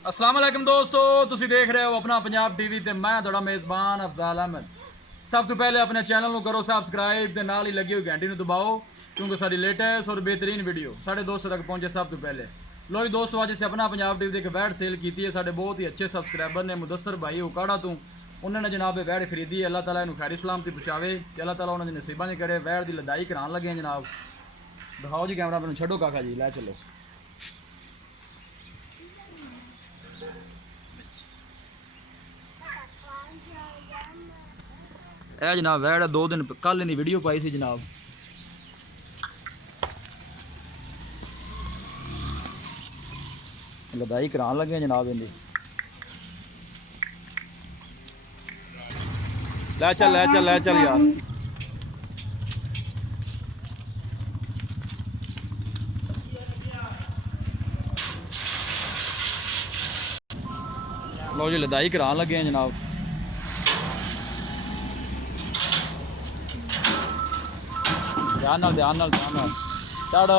अस्सलाम वालेकुम दोस्तों, तुसी देख रहे हो अपना पंजाब टीवी ते मैं थोड़ा मेज़बान अफजाल अहमद। सब तो पहले अपने चैनल को करो सबसक्राइब ते नाल ही लगी हुई घंटी दबाओ क्योंकि सारी लेटेस्ट और बेहतरीन वीडियो साढ़े दोस्तों तक पहुंचे सब तो पहले। लो जी दोस्तों, अज अस अपना पंजाब टीवी की एक वैड सेल की है। साढ़े बहुत ही अच्छे सबसक्राइबर ने मुदस्सर भाई उकाड़ा तू उन्होंने जनाब वैड खरीदी है। अल्लाह ताला इन्हू खैरी सलामती पहुँचावे कि अल्लाह ताला उन्होंने नसीबा नहीं करे। वैड की लदाई कराने लगे हैं जनाब। दिखाओ जी कैमरा मैंने छो काका जी, लै चलो। ए जनाब वैड 2 दिन कल इन्हें वीडियो पाई सी जनाब। लदाई करान लगे जनाब इनकी। लै चल लै चल लै चल यार। लो जी लदाई करान लगे हैं जनाब। ध्यान नाल ध्यान नाल ध्यान नाल चढ़।